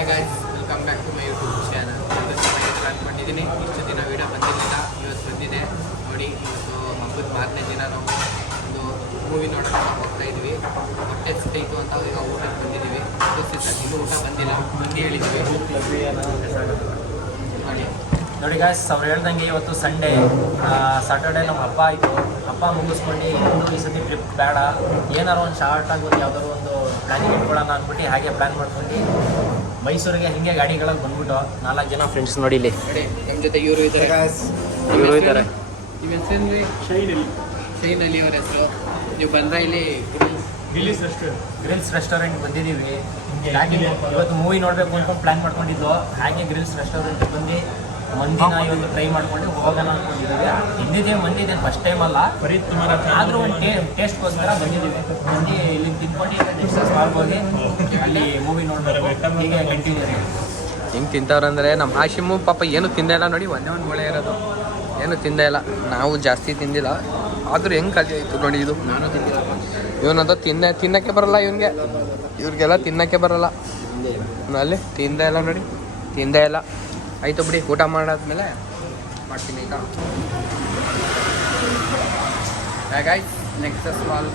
Hi guys, welcome back to my YouTube channel. ಇವತ್ತು ಚೆನ್ನಾಗಿ ಅಂದ್ಕೊಂಡಿದ್ದೀನಿ. ಇಷ್ಟು ದಿನ ವೀಡಿಯೋ ಬಂದಿರಲಿಲ್ಲ, ಇವತ್ತು ಬಂದಿದೆ. ನೋಡಿ, ಇವತ್ತು ಹಬ್ಬದ ಮಾರನೇ ದಿನ ನಾವು ಒಂದು ಮೂವಿ ನೋಡೋಣ ಹೋಗ್ತಾ ಇದ್ವಿ. ಹೊಟ್ಟೆ ಸಿಟ್ಟೈತು ಅಂತ ಈಗ ಊಟಕ್ಕೆ ಬಂದಿದ್ದೀವಿ. ಇನ್ನೂ ಊಟ ಬಂದಿಲ್ಲ, ಬಂದು ಹೇಳಿದ್ವಿ. ನೋಡಿ ಗಾಯ್ಸ್, ಅವ್ರು ಹೇಳ್ದಂಗೆ ಇವತ್ತು ಸಂಡೇ, ಸಾಟರ್ಡೇ ನಮ್ಮ ಹಬ್ಬ ಆಯಿತು. ಹಬ್ಬ ಮುಗಿಸ್ಕೊಂಡು ಇನ್ನೂ ಈ ಸತಿ ಟ್ರಿಪ್ ಬೇಡ, ಏನಾರು ಒಂದು ಶಾರ್ಟ್ ಆಗಿ ಯಾವ್ದಾದ್ರು ಒಂದು ಪ್ಲ್ಯಾನಿಂಗ್ ಇಟ್ಕೊಳ್ಳೋಣ ಅಂದ್ಬಿಟ್ಟು ಹಾಗೆ ಪ್ಲ್ಯಾನ್ ಮಾಡ್ಕೊಂಡು ಮೈಸೂರಿಗೆ ಹಿಂಗೆ ಗಾಡಿಗಳಲ್ಲಿ ಬಂದ್ಬಿಟ್ಟು 4 ಜನ ಫ್ರೆಂಡ್ಸ್ ನೋಡಿ ಇಲ್ಲಿ ನಮ್ಮ ಜೊತೆ ಇವರು ಇದ್ದಾರೆ. ನಿಮ್ಮ ಹೆಸರು ಶೈನಲ್ಲಿ ಇವರ ಹೆಸರು. ನೀವು ಬಂದರೆ ಇಲ್ಲಿ ಗ್ರಿಲ್ಸ್ ರೆಸ್ಟೋರೆಂಟ್ ಬಂದಿದ್ದೀವಿ. ಇವತ್ತು ಮೂವಿ ನೋಡಬೇಕು ಅಂದ್ಕೊಂಡು ಪ್ಲ್ಯಾನ್ ಮಾಡ್ಕೊಂಡಿದ್ದು. ಹಾಗೆ ಗ್ರಿಲ್ಸ್ ರೆಸ್ಟೋರೆಂಟ್ ಬಂದು ಮಂದಿನ ಇವತ್ತು ಟ್ರೈ ಮಾಡ್ಕೊಂಡು ಹೋಗೋಣ ಅಂದ್ಕೊಂಡಿದ್ದೀವಿ. ಹಿಂದಿದೆ ಮಂದಿದೆ, ಫಸ್ಟ್ ಟೈಮ್ ಅಲ್ಲ, ಆದರೂ ಒಂದು ಟೇಸ್ಟ್ಗೋಸ್ಕರ ಬಂದಿದ್ದೀವಿ. ಬಂದು ಇಲ್ಲಿ ತಿನ್ಕೊಂಡು ಡಿಸ್ಕಸ್ ಮಾಡ್ಬೋದು, ಅಲ್ಲಿ ಮೂವಿ ನೋಡಬೇಕು. ಹೀಗೆ ಕಂಟಿನ್ಯೂ ಹಿಂಗೆ ತಿಂತವ್ರಂದರೆ ನಮ್ಮ ಹಾಶಿಮು ಪಾಪ ಏನು ತಿಂದೇ ಇಲ್ಲ. ನೋಡಿ, ಒಂದೇ ಒಂದು ಮೊಳೆ ಇರೋದು, ಏನು ತಿಂದೇ ಇಲ್ಲ. ನಾವು ಜಾಸ್ತಿ ತಿಂದಿಲ್ಲ, ಆದರೂ ಹೆಂಗೆ ಖಾಲಿ ಆಯಿತು ನೋಡಿ. ಇದು ನಾನು ತಿಂದಿಲ್ಲ, ಇವನಂತ ತಿನ್ನೋಕ್ಕೆ ಬರಲ್ಲ. ಇವ್ರಿಗೆಲ್ಲ ತಿನ್ನೋಕ್ಕೆ ಬರಲ್ಲ. ಅಲ್ಲಿ ತಿಂದೇ ಇಲ್ಲ ನೋಡಿ, ತಿಂದೇ ಇಲ್ಲ. ಆಯಿತು ಬಿಡಿ, ಊಟ ಮಾಡಾದ್ಮೇಲೆ ಮಾಡ್ತೀನಿ ಈಗ. ಗಾಯ್ಸ್, ನೆಕ್ಸ್ಟ್ ಸ್ಮಾಲ್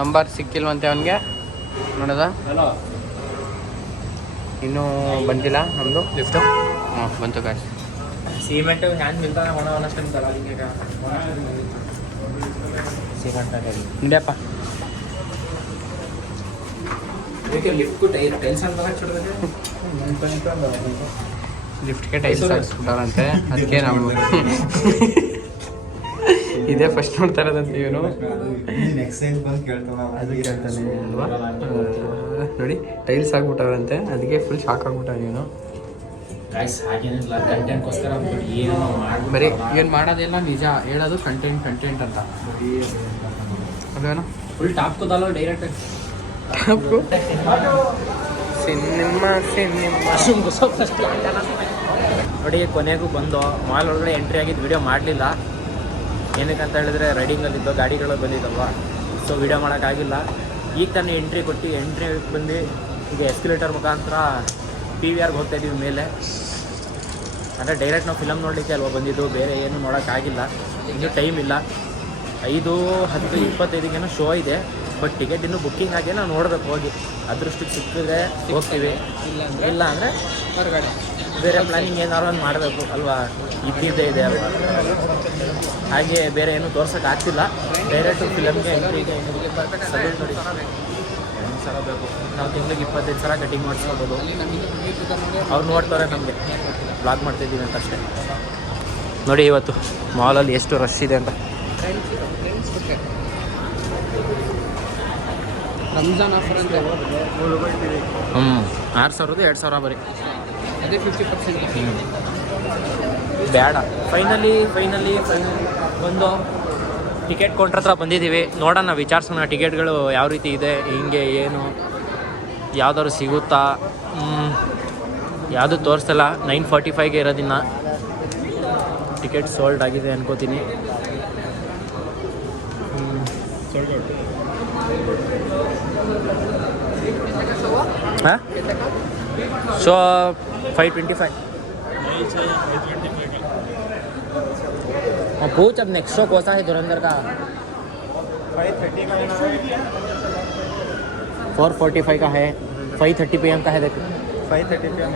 ನಂಬರ್ ಸಿಕ್ಕಿಲ್ವಂತೆ ಅವನಿಗೆ, ನೋಡೋದ ಇನ್ನೂ ಬಂದಿಲ್ಲ ನಮ್ಮದು ಲಿಫ್ಟು. ಬಂತು ಗಾಯ್ಸ್. ಸಿಮೆಂಟ್ ಹ್ಯಾಂಡ್ ಮಿಲ್ತಾನೆ ಇಂಡಿಯಪ್ಪ ಲಿಫ್ಟ್ಗೆ ಟೈಲ್ಸ್ ಹಾಕ್ಸ್ಬಿಟ್ಟಾರಂತೆ, ಅದಕ್ಕೆ ನಾವು ಇದೇ ಫಸ್ಟ್ ನೋಡ್ತಾ ಇರೋದಂತೆ ಇವನು. ಅದು ಕೇಳ್ತಾನೆ ಅಲ್ವಾ? ನೋಡಿ, ಟೈಲ್ಸ್ ಹಾಕ್ಬಿಟ್ಟಾರಂತೆ, ಅದಕ್ಕೆ ಫುಲ್ ಶಾಕ್ ಆಗ್ಬಿಟ್ಟಾರೆ ಇವನು. ಬರೀ ಏನು ಮಾಡೋದೆಲ್ಲ ನಿಜ, ಹೇಳೋದು ಕಂಟೆಂಟ್ ಅಂತ. ಅದೇನೋ ಫುಲ್ ಟಾಪ್ ಡೈರೆಕ್ಟ್ ನೋಡಿ. ಕೊನೆಗೂ ಬಂದು ಮಾಲ್ ಒಳಗಡೆ ಎಂಟ್ರಿ ಆಗಿದ್ದು ವಿಡಿಯೋ ಮಾಡಲಿಲ್ಲ. ಏನಕ್ಕೆ ಅಂತ ಹೇಳಿದ್ರೆ ರೈಡಿಂಗಲ್ಲಿದ್ದೋ ಗಾಡಿಗಳು ಬಂದಿದ್ದಲ್ವ, ಸೊ ವಿಡಿಯೋ ಮಾಡೋಕ್ಕಾಗಿಲ್ಲ. ಈಗ ತಾನೇ ಎಂಟ್ರಿ ಬಂದು ಈಗ ಎಸ್ಕಲೇಟರ್ ಮುಖಾಂತರ PVRಗೆ ಹೋಗ್ತಾ ಇದ್ದೀವಿ ಮೇಲೆ. ಅಂದರೆ ಡೈರೆಕ್ಟ್ ನಾವು ಫಿಲಮ್ ನೋಡಲಿಕ್ಕೆ ಅಲ್ವಾ ಬಂದಿದ್ದು, ಬೇರೆ ಏನು ನೋಡೋಕ್ಕಾಗಿಲ್ಲ. ಇನ್ನೂ ಟೈಮ್ ಇಲ್ಲ. 5, 10, 25 ಶೋ ಇದೆ. ಬಟ್ ಟಿಕೆಟ್ ಇನ್ನೂ ಬುಕ್ಕಿಂಗ್ ಆಗಿ ನಾವು ನೋಡಬೇಕು, ಹೋಗಿ ಅದೃಷ್ಟಕ್ಕೆ ಸಿಕ್ಕಿದ್ರೆ ಹೋಗ್ತೀವಿ, ಇಲ್ಲ ಅಂದರೆ ಹೊರಗಡೆ ಬೇರೆ ಪ್ಲ್ಯಾನಿಂಗ್ ಏನಾರು ಒಂದು ಮಾಡಬೇಕು ಅಲ್ವಾ. ಇದ್ದಿದ್ದೇ ಇದೆ ಅಲ್ವಾ, ಹಾಗೆ ಬೇರೆ ಏನು ತೋರ್ಸೋಕ್ಕಾಗ್ತಿಲ್ಲ. ಡೈರೆಕ್ಟು ಫಿಲಮ್ಗೆ ಸಲೂನ್ ನೋಡಿ, 2 ಸಲ ಬೇಕು. ನಾವು ತಿಂಗಳಿಗೆ 25 ಸಲ ಕಟಿಂಗ್ ಮಾಡಿಸ್ಕೋಬೋದು. ಅವ್ರು ನೋಡ್ತಾರೆ, ನಮಗೆ ಬ್ಲಾಗ್ ಮಾಡ್ತಾಯಿದ್ದೀವಿ ಅಂತ ಅಷ್ಟೇ. ನೋಡಿ ಇವತ್ತು ಮಾಲಲ್ಲಿ ಎಷ್ಟು ರಶ್ ಇದೆ ಅಂತ. ರಂಜಾನ್ ಆಫರ್ ಅಂತ 6,000 2,000 ಬರೀ, ಅದೇ 50% ಬೇಡ. ಫೈನಲಿ ಬಂದು ಟಿಕೆಟ್ ಕೌಂಟ್ರ್ ಹತ್ರ ಬಂದಿದ್ದೀವಿ. ನೋಡೋಣ, ವಿಚಾರಿಸೋಣ ಟಿಕೆಟ್ಗಳು ಯಾವ ರೀತಿ ಇದೆ, ಹಿಂಗೆ ಏನು, ಯಾವ್ದಾದ್ರು ಸಿಗುತ್ತಾ. ಯಾವುದು ತೋರಿಸ್ತಲ್ಲ. 9:45ಗೆ ಇರೋದಿನ್ನ ಟಿಕೆಟ್ ಸೋಲ್ಡ್ ಆಗಿದೆ ಅನ್ಕೋತೀನಿ. हाँ सो 525 पूछ अब नेक्स्ट शो कौन सा है धुरंधर का? 4:45 का है, 5:30 PM का है. देखो 5:30 PM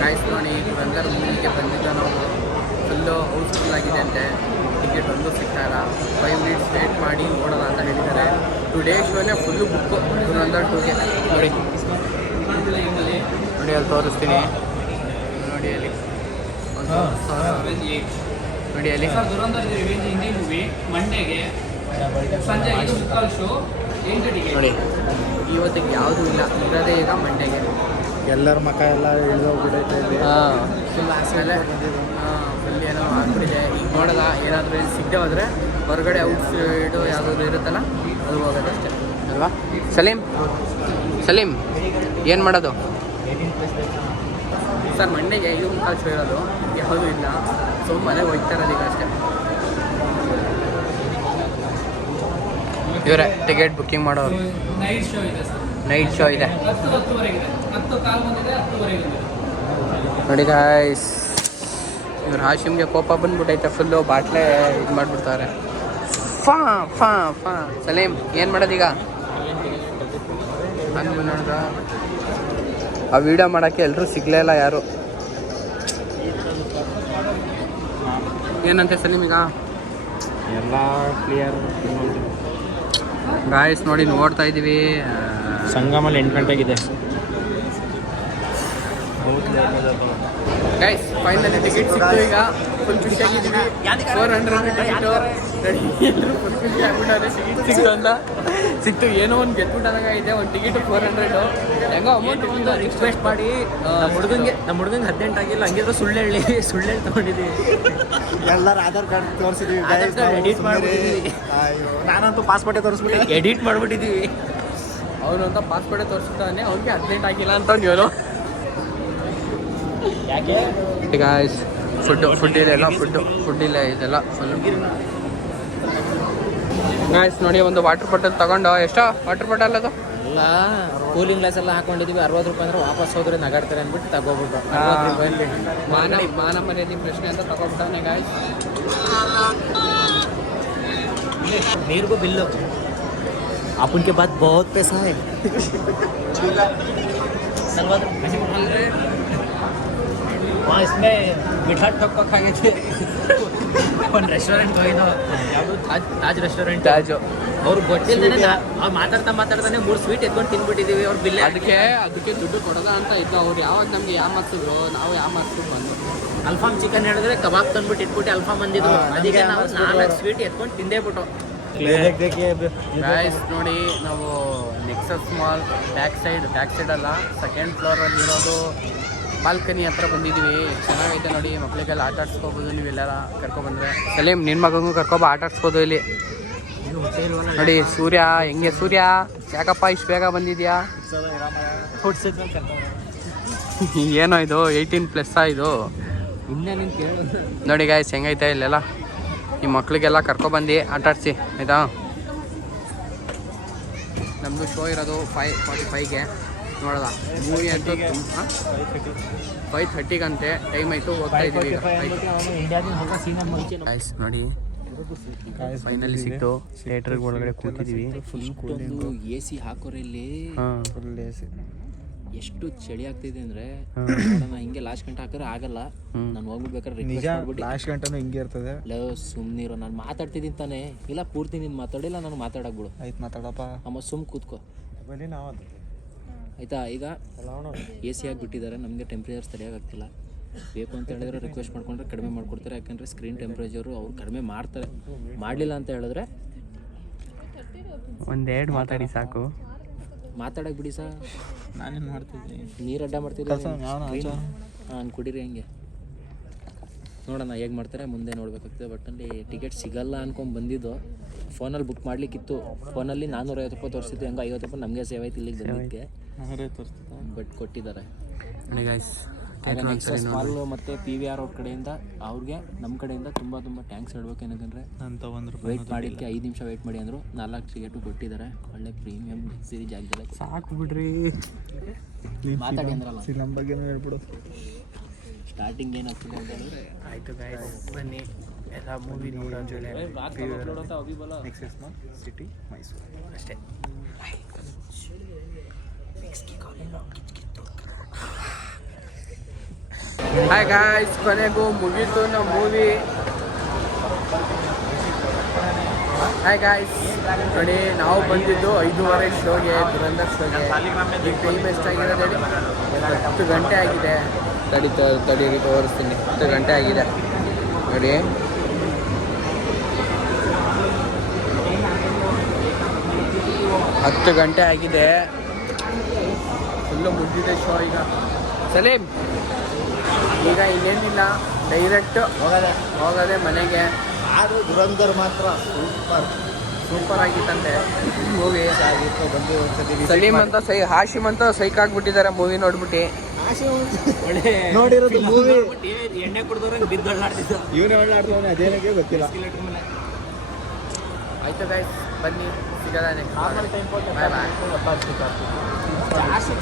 ಗಾಯ್ಸ್ ನೋಡಿ, ಧುರಂಧರ್ ಮೂವಿಗೆ ಬಂದಿದ್ದು ನಾವು ಫುಲ್ಲು ಹೌಸ್ಫುಲ್ ಆಗಿದೆ ಅಂತೆ. ಟಿಕೆಟ್ ಒಂದು ಸಿಗ್ತಾ ಇಲ್ಲ. 5 ಮಿನಿಟ್ಸ್ ವೇಟ್ ಮಾಡಿ ನೋಡೋಣ ಅಂತ ಹೇಳಿದ್ದಾರೆ. ಟುಡೇ ಶೋನೇ ಫುಲ್ಲು ಬುಕ್ಕು ಧುರಂಧರ್ 2ಗೆ. ನೋಡಿ ಅಲ್ಲಿ ತೋರಿಸ್ತೀನಿ. ನೋಡಿ ಅಲ್ಲಿ ಧುರಂಧರ್ ಹಿಂದಿ ಮೂವಿ ಮಂಡೆಗೆ ಸಂಜೆ 5:30 ಶೋ. ನೋಡಿ, ಇವತ್ತಿಗೆ ಯಾವುದೂ ಇಲ್ಲ, ಇರೋದೇ ಈಗ ಮಂಡೆಗೆ. ಎಲ್ಲರ ಮಕ್ಕ ಎಲ್ಲ ಇಳಿದೋಗ್ಬಿಡೈತೆ. ಫುಲ್ ಆದಮೇಲೆ ಫುಲ್ ಏನೋ ಆಗ್ಬಿಟ್ಟಿದೆ. ಈಗ ನೋಡೋದ ಏನಾದರೂ ಸಿಗದೆ ಹೋದರೆ ಹೊರಗಡೆ ಔಟ್ಸೈಡು ಯಾವುದಾದ್ರು ಇರುತ್ತಲ್ಲ, ಅದು ಹೋಗೋದಷ್ಟೇ ಅಲ್ವಾ. ಸಲೀಂ ಏನು ಮಾಡೋದು ಸರ್? ಮಂಡೆಗೆ 5:30 ಶೋ ಇರೋದು, ಯಾವುದೂ ಇಲ್ಲ. ಸೊ ಮನೆಗೆ ಹೋಗ್ತಾ ಇರೋದು ಈಗ ಅಷ್ಟೇ. ಇವರೇ ಟಿಕೆಟ್ ಬುಕ್ಕಿಂಗ್ ಮಾಡೋರು. ನೈಟ್ ಶೋ ಇದೆ ಸರ್. ನೈಟ್ ಶೋ ಇದೆ 10:10ವರೆಗಿದೆ. 10:15 ಬಂದಿದೆ, 10:10ವರೆಗೆ ಬಂದಿದೆ. ನೋಡಿ ಗಾಯ್ಸ್, ಇವ್ರು ಹಾಶಿಮ್ಗೆ ಕೋಪ ಬಂದ್ಬಿಟ್ಟೈತೆ ಫುಲ್ಲು. ಬಾಟ್ಲೆ ಇದು ಮಾಡಿಬಿಡ್ತಾರೆ. ಫಾ ಫಾ ಫಾ ಸಲೀಮ್ ಏನು ಮಾಡೋದೀಗ? ಹಂಗೆ ನೋಡಿದ್ರ ಆ ವಿಡಿಯೋ ಮಾಡೋಕ್ಕೆ ಎಲ್ಲರೂ ಸಿಗಲೇ ಇಲ್ಲ ಯಾರು. ಏನಂತೆ ಸಲೀಮ್ ಈಗ? ಎಲ್ಲ ಕ್ಲಿಯರ್. ಗಾಯ್ಸ್ ನೋಡಿ ನೋಡ್ತಾ ಇದ್ದೀವಿ. ಸಂಗಮಲ್ಲಿ 8 ಗಂಟೆಗಿದೆ. ಗೈಸ್ ಫೈನಲಿ ಟಿಕೆಟ್ ಸಿಕ್ತು. ಈಗ ಫುಲ್ ಖುಷಿಯಾಗಿದ್ದೀವಿ. 400 ಟಿಕೆಟು ಎಲ್ಲರೂ ಫುಲ್ ಖುಷಿ ಆಗ್ಬಿಟ್ಟವ್ರೆ. ಟಿಕೆಟ್ ಸಿಕ್ತು ಅಂತ ಸಿಕ್ತು. ಏನೋ ಒಂದು ಗೆದ್ಬಿಟ್ಟಂಗೆ ಇದೆ. ಒಂದು ಟಿಕೆಟು 400. ಹೆಂಗೋ ಅಮೌಂಟ್ ಒಂದು ರಿಕ್ವೆಸ್ಟ್ ಮಾಡಿ ನಮ್ಮ ಹುಡುಗಂಗೆ 18 ಆಗಿಲ್ಲ, ಹಂಗಿದ್ರೆ ಸುಳ್ಳು ತೊಗೊಂಡಿದ್ದೀವಿ. ಎಲ್ಲರೂ ಆಧಾರ್ ಕಾರ್ಡ್ ತೋರಿಸಿದೀವಿ. ಆಧಾರ್ ಕಾರ್ಡ್ edit ಮಾಡ್ಬಿಟ್ಟಿದೀವಿ. ನಾನಂತೂ ಪಾಸ್ಪೋರ್ಟೇ ತೋರಿಸ್ಬಿಟ್ಟು ಎಡಿಟ್ ಮಾಡ್ಬಿಟ್ಟಿದ್ದೀವಿ. ಅವನು ಅಂತ ಪಾಸ್ಪೋರ್ಟೇ ತೋರಿಸ್ತಾನೆ, ಅವ್ನಿಗೆ 18 ಆಗಿಲ್ಲ ಅಂತ ಇವನು. ಯಾಕೆ ಗಾಯ್ಸ್ ಫುಡ್ ಇದೆಲ್ಲ ಫುಡ್ ಇಲ್ಲ, ಇದೆಲ್ಲ ಫುಲ್. ಗಾಯ್ಸ್ ನೋಡಿ ಒಂದು ವಾಟರ್ ಬಾಟಲ್ ತಗೊಂಡು. ಎಷ್ಟೋ ವಾಟರ್ ಬಾಟಲ್ ಅದು? ಎಲ್ಲ ಕೂಲಿಂಗ್ ಗ್ಲಾಸ್ ಎಲ್ಲ ಹಾಕೊಂಡಿದ್ದೀವಿ. 60 ರೂಪಾಯಿ ಅಂದ್ರೆ ವಾಪಸ್ ಹೋದ್ರೆ ನಗಾಡ್ತಾರೆ ಅಂದ್ಬಿಟ್ಟು ತಗೋಬಿಟ್ಟು 60 ರೂಪಾಯಿ ಮಾನ ಮರ್ಯಾದೆ ಪ್ರಶ್ನೆ ಅಂತ ತಗೊಬಿಟ್ಟಾನೆ ಗಾಯ್ಸ್. ನೀರಿಗೂ ಬಿಲ್ಲು. अपन के बाद बहुत पैसा है. 40 रुपये. इसमें मीठा ठोक का खाए थे. अपन ರೆಸ್ಟೋರೆಂಟ್ ಹೋಗಿದ್ದು. ಯಾವುದು ತಾಜ್ ರೆಸ್ಟೋರೆಂಟ್. ತಾಜು. ಅವ್ರು ಗೊತ್ತಿಲ್ಲದೇನೆ ಅವ್ರು ಮಾತಾಡ್ತಾನೆ 3 ಸ್ವೀಟ್ ಎತ್ಕೊಂಡು ತಿಂದ್ಬಿಟ್ಟಿದ್ದೀವಿ. ಅವ್ರ ಬಿಲ್ ಅದಕ್ಕೆ ದುಡ್ಡು ಕೊಡೋದ ಅಂತ ಇದ್ದು. ಅವ್ರು ಯಾವಾಗ ನಮಗೆ ಯಾಮಾರ್ಸಿದ್ರು, ನಾವು ಯಾಮಾರ್ಸ್ಬಿಟ್ಟು ಬಂದು ಅಲ್ಫಾಮ್ ಚಿಕನ್ ಹೇಳಿದ್ರೆ ಕಬಾಬ್ ತಂದ್ಬಿಟ್ಟು ಇಟ್ಬಿಟ್ಟು ಅಲ್ಫಾಮ್ ಬಂದಿದ್ರು. ಅದಕ್ಕೆ ನಾವು 4 ಸ್ವೀಟ್ ಎತ್ಕೊಂಡು ತಿಂದೇ ಬಿಟ್ಟು. ಗಾಯ್ಸ್ ನೋಡಿ ನಾವು ನೆಕ್ಸಸ್ ಮಾಲ್ ಬ್ಯಾಕ್ ಸೈಡ್ ಅಲ್ಲ, 2nd ಫ್ಲೋರಲ್ಲಿ ಇರೋದು ಬಾಲ್ಕನಿ ಹತ್ರ ಬಂದಿದ್ದೀವಿ. ಚೆನ್ನಾಗೈತೆ ನೋಡಿ. ಮಕ್ಳಿಗೆಲ್ಲ ಆಟ ಆಡ್ಸ್ಕೋಬೋದು. ನೀವೆಲ್ಲರ ಕರ್ಕೊಬಂದ್ರೆ ಸಲೀಮ್ ನಿನ್ನ ಮಗಂಗೂ ಕರ್ಕೊಬ, ಆಟ ಆಡ್ಸ್ಬೋದು ಇಲ್ಲಿ. ನೋಡಿ ಸೂರ್ಯ ಹೆಂಗೆ. ಸೂರ್ಯ ಯಾಕಪ್ಪ ಇಷ್ಟು ಬೇಗ ಬಂದಿದ್ಯಾ? ಏನೋ ಇದು 18+ ಇದು. ಇನ್ನೇನು ಕೇಳು. ನೋಡಿ ಗಾಯ್ಸ್ ಹೆಂಗೈತೆ ಇಲ್ಲೆಲ್ಲ. ಈ ಮಕ್ಳಿಗೆಲ್ಲ ಕರ್ಕೊಬಂದು ಆಟ ಆಡಿಸಿ ಆಯಿತಾ. ನಮ್ಮದು ಶೋ ಇರೋದು 5:45ಗೆ. ನೋಡೋದ ಮೂವಿ ಅಂತೂ 5:30ಗಂತೆ ಟೈಮ್ ಆಯಿತು. ಹೋಗ್ತಾ ಇದ್ದೀವಿ ಗಾಯ್ಸ್. ನೋಡಿ ಫೈನಲಿ ಸಿಕ್ತು. ಥಿಯೇಟ್ರಿಗೆ ಒಳಗಡೆ ಕೂತಿದ್ದೀವಿ. AC ಹಾಕೋರೆ ಇಲ್ಲಿ. Full AC. ಎಷ್ಟು ಚಳಿ ಆಗ್ತಿದೆ ಅಂದ್ರೆ ನೋಡೋಣ. ಹಿಂಗೆ ಲಾಸ್ಟ್ ಗಂಟೆ ಹಾಕಿದ್ರೆ ಆಗಲ್ಲ. ನಾನು ಹೋಗ್ಬಿಡ್ಬೇಕಾದ್ರೆ ನಿಜ ಲಾಸ್ಟ್ ಗಂಟೆನೂ ಹಿಂಗೆ ಇರ್ತದೆ. ಸುಮ್ಮನಿರೋ. ನಾನು ಮಾತಾಡ್ತಿದ್ದೀನಿ ತಾನೇ. ಇಲ್ಲ ಪೂರ್ತಿ ನೀನು ಮಾತಾಡಿಲ್ಲ, ನಾನು ಮಾತಾಡಕ್ ಬಿಡು. ಆಯ್ತು ಮಾತಾಡಪ್ಪ. ಅಮ್ಮ ಸುಮ್ ಕೂತ್ಕೋ ಬನ್ನಿ ನಾವು ಆಯ್ತಾ. ಈಗ AC ಆಗಿಬಿಟ್ಟಿದ್ದಾರೆ. ನಮಗೆ ಟೆಂಪ್ರೇಚರ್ ಸರಿಯಾಗ್ತಿಲ್ಲ. ಬೇಕು ಅಂತ ಹೇಳಿದ್ರೆ ರಿಕ್ವೆಸ್ಟ್ ಮಾಡ್ಕೊಂಡ್ರೆ ಕಡಿಮೆ ಮಾಡ್ಕೊಡ್ತಾರೆ. ಯಾಕಂದರೆ ಸ್ಕ್ರೀನ್ ಟೆಂಪ್ರೇಚರು ಅವ್ರು ಕಡಿಮೆ ಮಾಡ್ತಾರೆ. ಮಾಡಲಿಲ್ಲ ಅಂತ ಹೇಳಿದ್ರೆ ಒಂದೆರಡು ಮಾತಾಡಿ ಸಾಕು. ಮಾತಾಡಕ್ಕೆ ಬಿಡಿ ಸರ್. ನಾನೇನು ಮಾಡ್ತಿದ್ದೀನಿ? ನೀರು ಅಡ್ಡ ಮಾಡ್ತಿದ್ದೀನಿ. ನಾನು ಕುಡೀರಿ ಹಂಗೆ ನೋಡೋಣ ಹೇಗೆ ಮಾಡ್ತಾರೆ ಮುಂದೆ ನೋಡ್ಬೇಕಾಗ್ತದೆ. ಬಟ್ ಅಲ್ಲಿ ಟಿಕೆಟ್ ಸಿಗಲ್ಲ ಅನ್ಕೊಂಡು ಬಂದಿದ್ದು. ಫೋನಲ್ಲಿ ಬುಕ್ ಮಾಡ್ಲಿಕ್ಕಿತ್ತು. ಫೋನಲ್ಲಿ 450 ರೂಪಾಯಿ ತೋರಿಸಿದ್ದು. ಹೆಂಗೆ 50 ರೂಪಾಯಿ ನಮಗೆ ಸೇವ್ ಆಯ್ತು ಇಲ್ಲಿಗೆ ಬಂದಿದ್ದಕ್ಕೆ. ಬಟ್ ಕೊಟ್ಟಿದ್ದಾರೆ. ನೆಕ್ಸಸ್ ಮಾಲ್ ಮತ್ತು PVR ಅವ್ರ ಕಡೆಯಿಂದ ಅವ್ರಿಗೆ ನಮ್ಮ ಕಡೆಯಿಂದ ತುಂಬ ಟ್ಯಾಂಕ್ಸ್ ಹೇಳ್ಬೇಕು. ಏನಂದರೆ ವೆಯ್ಟ್ ಮಾಡಿದ್ದಕ್ಕೆ 5 ನಿಮಿಷ ವೆಯ್ಟ್ ಮಾಡಿ ಅಂದರು. 4 ಟಿಕೆಟು ಕೊಟ್ಟಿದ್ದಾರೆ. ಒಳ್ಳೆ ಪ್ರೀಮಿಯಂ ಲಕ್ಸುರಿ ಜಾಗದಲ್ಲಿ. ಸಾಕು ಬಿಡ್ರಿ. ಮಾತಾಡಿ ಅಂದ್ರಲ್ಲ, ನಮ್ಮ ಬಗ್ಗೆನೂ ಹೇಳ್ಬಿಡು. ಸ್ಟಾರ್ಟಿಂಗ್ ಏನಾಗ್ತದೆ ಅಂತ ಹೇಳಿದ್ರೆ ಆಯಿತು ಗಾಯ್ಸ್ ಬನ್ನಿ ಎಲ್ಲ ಮೂವಿ ನೋಡೋಣ. ನೆಕ್ಸಸ್ ಮಾಲ್ ಸಿಟಿ ಮೈಸೂರು ಅಷ್ಟೇ. ಹಾಯ್ ಗಾಯ್ಸ್, ಕೊನೆಗೂ ಮುಗೀತು ನಮ್ಮ ಮೂವಿ. ಹಾಯ್ ಗಾಯ್ಸ್ ನೋಡಿ, ನಾವು ಬಂದಿದ್ದು 5:30 ಶೋಗೆ, ದುರಂದರ್ ಶೋಗೆ. ಈಗ ಟೈಮ್ ಎಷ್ಟಾಗಿರೋದು ಹೇಳಿ? 10 ಗಂಟೆ ಆಗಿದೆ. ತಡಿ ತೋರಿಸ್ತೀನಿ. 10 ಗಂಟೆ ಆಗಿದೆ ನೋಡಿ. ಹತ್ತು ಗಂಟೆ ಆಗಿದೆ. ಫುಲ್ಲು ಮುಗಿದಿದೆ ಶೋ ಈಗ. ಸಲೀಮ್ ಈಗ ಇನ್ನೇನಿಲ್ಲ, ಡೈರೆಕ್ಟ್ ಹೋಗೋದೆ ಮನೆಗೆ. ಆದರೂ ದುರಂದರ್ ಮಾತ್ರ ಸೂಪರ್ ಆಗಿತ್ತಂತೆ ಮೂವಿ. ಬಂದು ಸಲೀಮ್ ಅಂತ ಹಾಶಿಮ್ ಅಂತ ಸೈಕ್ ಆಗ್ಬಿಟ್ಟಿದ್ದಾರೆ ಮೂವಿ ನೋಡ್ಬಿಟ್ಟು. ನೋಡಿರೋದು ಮೂವಿ ಎಣ್ಣೆ ಕುಡಿದವ್ರೆ ಬಿದ್ದೊಳ್ಳಾಡ್ತಿದ್ದ. ಇವನೇ ಒಳ್ಳಾಡ್ತವನೆ, ಅದೇನಕ್ಕೆ ಗೊತ್ತಿಲ್ಲ. ಆಯ್ತು ಗೈಸ್ ಬನ್ನಿ. ಸಿಗೋದ ನೆಕ್ಸ್ಟ್ ನಾರ್ಮಲ್ ಟೈಮ್ ಬಾಯ್ ಬಾಯ್. ಜಾಸ್ತಿ